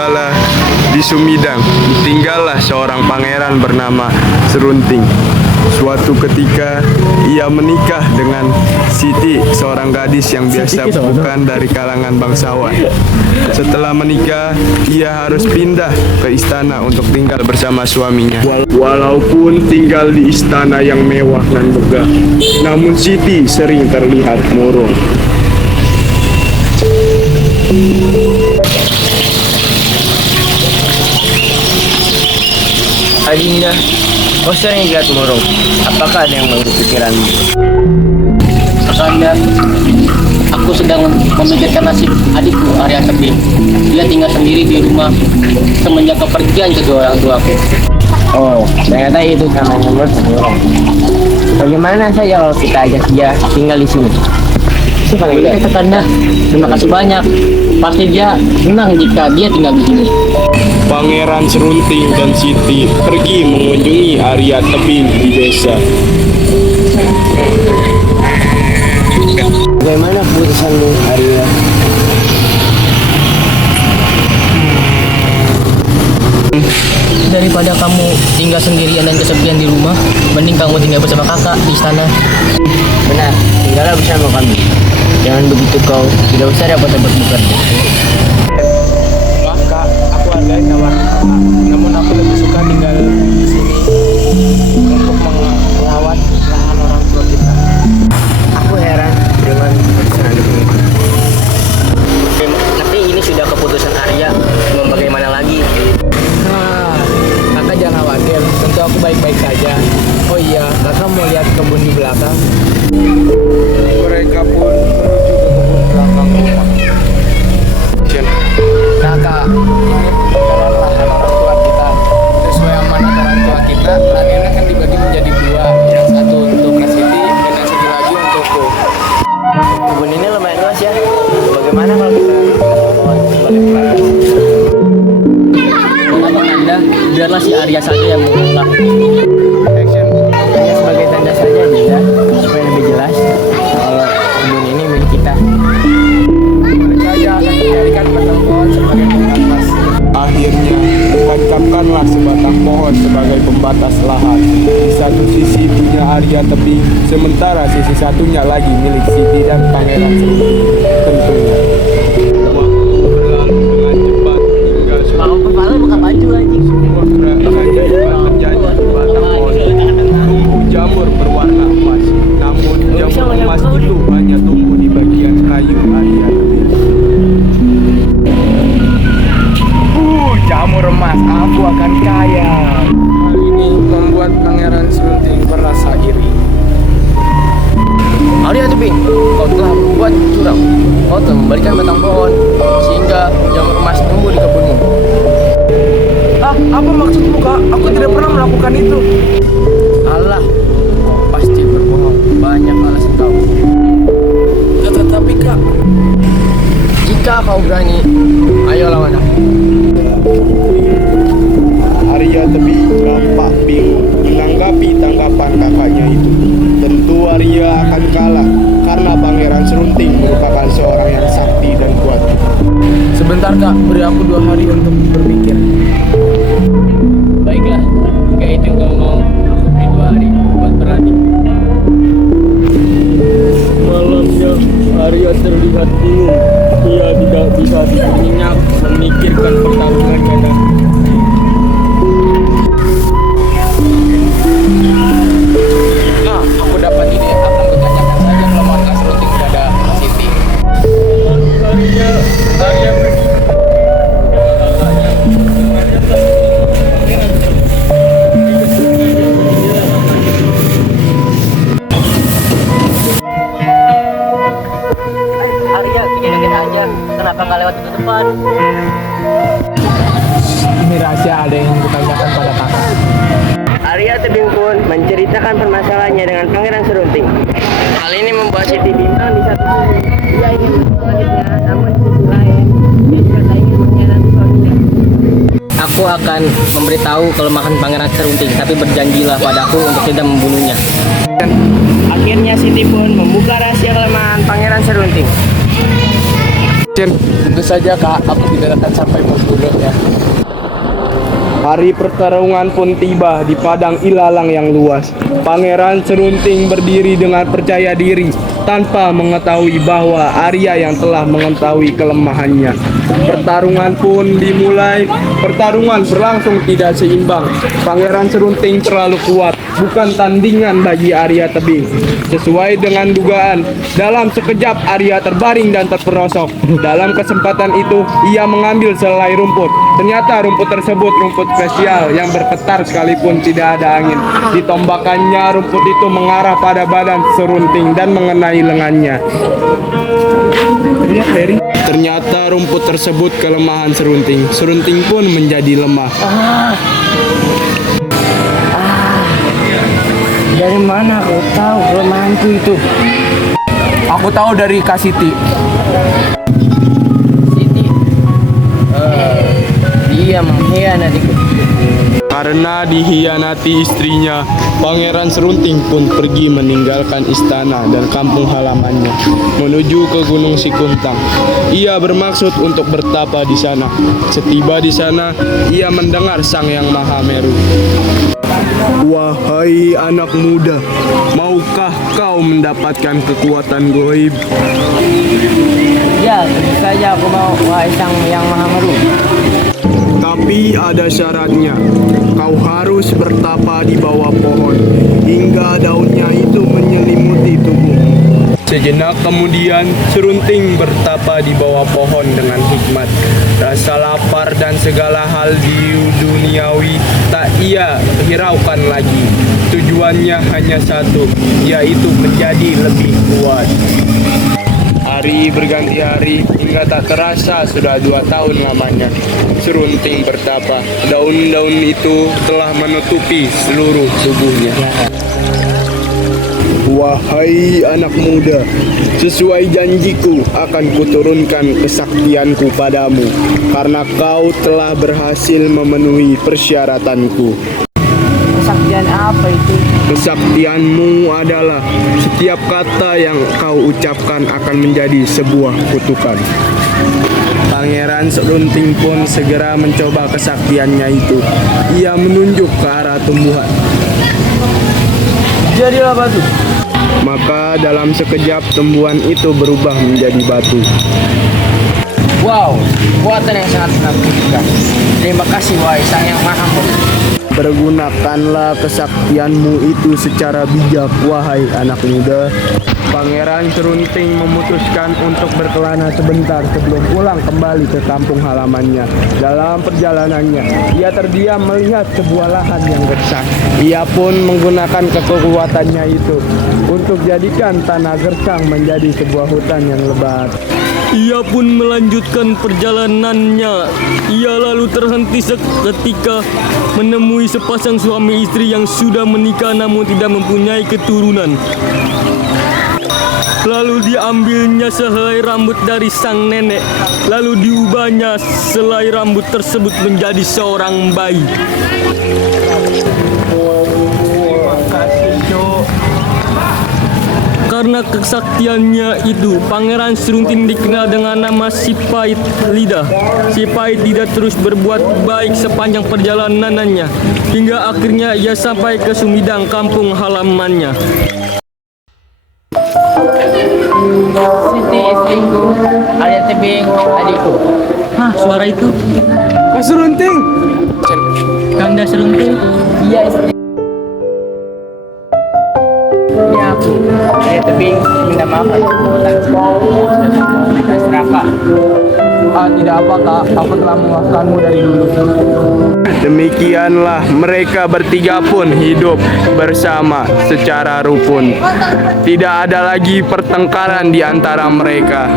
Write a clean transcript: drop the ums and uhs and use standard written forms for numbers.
kala di Sumedang tinggallah seorang pangeran bernama Serunting. Suatu ketika ia menikah dengan Siti, seorang gadis yang biasa bukan dari kalangan bangsawan. Setelah menikah, ia harus pindah ke istana untuk tinggal bersama suaminya. Walaupun tinggal di istana yang mewah dan megah, namun Siti sering terlihat murung. Adinda, kau sering lihat murung. Apakah ada yang mengganggu pikiranmu? Kakanda, aku sedang memikirkan nasib adikku Arya Tebing. Dia tinggal sendiri di rumah semenjak kepergian kedua orang tuaku. Oh, ternyata itu karena menurut murung. Bagaimana saja kalau kita ajak dia tinggal di sini? Boleh Kakanda, terima kasih banyak. Pasti dia senang jika dia tinggal di sini. Pangeran Serunting dan Siti pergi mengunjungi Arya Tebing di desa. Bagaimana keputusanmu, Arya? Daripada kamu tinggal sendirian dan kesepian di rumah, mending kamu tinggal bersama kakak di istana. Benar, tinggallah bersama kami. Jangan begitu kau tidak usah dapat-dapat bekerja. Maaf kak, aku ada tawar kakak. Namun aku lebih suka tinggal di sini untuk merawat lahan orang tua kita. Aku heran dengan keputusan adikmu itu. Tapi ini sudah keputusan Arya. Mau bagaimana lagi? Kakak jangan khawatir, tentu aku baik-baik saja. Oh iya, kakak mau lihat kebun di belakang? Mereka pun menuju ke kebun belakang rumah. Kakak, ini adalah lahan orang tua kita. Sesuai amanat orang tua kita, lahan ini akan dibagi menjadi dua. Yang satu untuk Kak Siti dan yang satu lagi untukku. Kebun ini lumayan luas ya. Bagaimana kalau kita sebagai pelatih? Abang Anda, biarlah si Arya saja yang mengelola. Action. Hanya sebagai tanda saja bisa supaya lebih jelas kalau kebun ini milik kita. Saya akan menjadikan batang pohon sebagai pembatas. Akhirnya, tancapkanlah sebatang pohon sebagai pembatas lahan. Di satu sisi punya Arya Tebing, sementara sisi satunya lagi milik Siti dan Pangeran Serunting. Tentunya. Waktu berlalu dengan cepat hingga Kalau kepala buka baju anjing. sebuah keajaiban terjadi di batang pohon. Tumbuh jamur berwarna emas. Namun jamur emas itu hanya tumbuh di bagian kayu Arya Tebing. Jamur emas, aku akan kaya. Hal ini membuat Pangeran Serunting merasa iri. Arya Tebing, kau telah berbuat curang. Kau telah membalikan batang pohon sehingga jamur emas tumbuh di kebunmu. Apa maksudmu kak? Aku tidak pernah melakukan itu. Allah, kau pasti berbohong. Banyak alasan kau. Tetapi kak, Jika kau berani, ayo lawan aku. Arya Tebing nampak bingung menanggapi tanggapan kakaknya itu. Tentu Arya akan kalah karena Pangeran Serunting merupakan seorang yang sakti dan kuat. Sebentar kak, beri aku 2 hari untuk berpikir. Baiklah, jika itu kau mau, aku beri 2 hari buat berani. Malamnya Arya terlihat bingung. Ia tidak bisa nyenyak memikirkan pertarungannya dan aku dapat ide. Akan kutanyakan saja kelemahan Kak Serunting kepada Kak Siti. Arya pergi. Arya, kita aja. Kenapa nggak lewat itu depan? Ini rahasia ada yang kutanyakan pada kakak. Arya Tebing pun menceritakan permasalahannya dengan Pangeran Serunting. Hal ini membuat Siti bimbang. Di satu sisi dia ingin menemukannya, namun di sisi lain dia juga tak ingin mengkhianati suaminya. Aku akan memberitahu kelemahan Pangeran Serunting, tapi berjanjilah padaku untuk tidak membunuhnya. Akhirnya Siti pun membuka rahasia kelemahan Pangeran Serunting. Ken? Tentu saja kak, aku tidak akan sampai membunuhnya. Hari pertarungan pun tiba di padang ilalang yang luas. Pangeran Serunting berdiri dengan percaya diri tanpa mengetahui bahwa Arya yang telah mengetahui kelemahannya. Pertarungan pun dimulai. Pertarungan berlangsung tidak seimbang. Pangeran Serunting terlalu kuat, bukan tandingan bagi Arya Tebing. Sesuai dengan dugaan, dalam sekejap Arya terbaring dan terperosok. Dalam kesempatan itu, ia mengambil selai rumput. Ternyata rumput tersebut rumput spesial yang bergetar sekalipun tidak ada angin. Ditombakannya, rumput itu mengarah pada badan Serunting dan mengenai lengannya. Ternyata rumput tersebut kelemahan Serunting. Serunting pun menjadi lemah. Dari mana kau tahu kelemahanku itu? Aku tahu dari Kasiti. Siti. Dia mengkhianatiku. Karena dihianati istrinya, Pangeran Serunting pun pergi meninggalkan istana dan kampung halamannya, menuju ke Gunung Sikuntang. Ia bermaksud untuk bertapa di sana. Setiba di sana, ia mendengar Sang Yang Maha Meru. Wahai anak muda, maukah kau mendapatkan kekuatan goib? Ya, tentu saja aku mau, wahai Sang Yang Maha Meru. Tapi ada syaratnya. Kau harus bertapa di bawah pohon hingga daunnya itu menyelimuti tubuhmu. Sejenak kemudian, Serunting bertapa di bawah pohon dengan hikmat. Rasa lapar dan segala hal di duniawi tak ia hiraukan lagi. Tujuannya hanya satu, yaitu menjadi lebih kuat. Hari berganti hari hingga tak terasa sudah 2 tahun lamanya. Serunting bertapa. Daun-daun itu telah menutupi seluruh tubuhnya. Wahai anak muda, sesuai janjiku akan kuturunkan kesaktianku padamu karena kau telah berhasil memenuhi persyaratanku. Kesaktian apa itu? Kesaktianmu adalah setiap kata yang kau ucapkan akan menjadi sebuah kutukan. Pangeran Serunting pun segera mencoba kesaktiannya itu. Ia menunjuk ke arah tumbuhan. Jadilah batu. Maka dalam sekejap tumbuhan itu berubah menjadi batu. Wow, kekuatan yang sangat menakjubkan. Terima kasih wahai Sang Yang Maha Meru. Pergunakanlah kesaktianmu itu secara bijak, wahai anak muda. Pangeran Serunting memutuskan untuk berkelana sebentar sebelum pulang kembali ke kampung halamannya. Dalam perjalanannya, ia terdiam melihat sebuah lahan yang gersang. Ia pun menggunakan kekuatannya itu untuk jadikan tanah gersang menjadi sebuah hutan yang lebat. Ia pun melanjutkan perjalanannya. Ia lalu terhenti seketika menemui sepasang suami istri yang sudah menikah namun tidak mempunyai keturunan. Lalu diambilnya sehelai rambut dari sang nenek. Lalu diubahnya selai rambut tersebut menjadi seorang bayi. Karena kesaktiannya itu, Pangeran Serunting dikenal dengan nama Si Pahit Lidah. Si Pahit Lidah terus berbuat baik sepanjang perjalanannya, hingga akhirnya ia sampai ke Sumidang, kampung halamannya. Siti istriku, Arya Tebing adikku. Hah, suara itu? Kak Serunting! Kanda Serunting? Iya istri. Ini aku, Arya Tebing, minta maaf atas Raka. Tidak apa kak, aku telah memaafkanmu dari dulu. Demikianlah mereka bertiga pun hidup bersama secara rukun. Tidak ada lagi pertengkaran di antara mereka.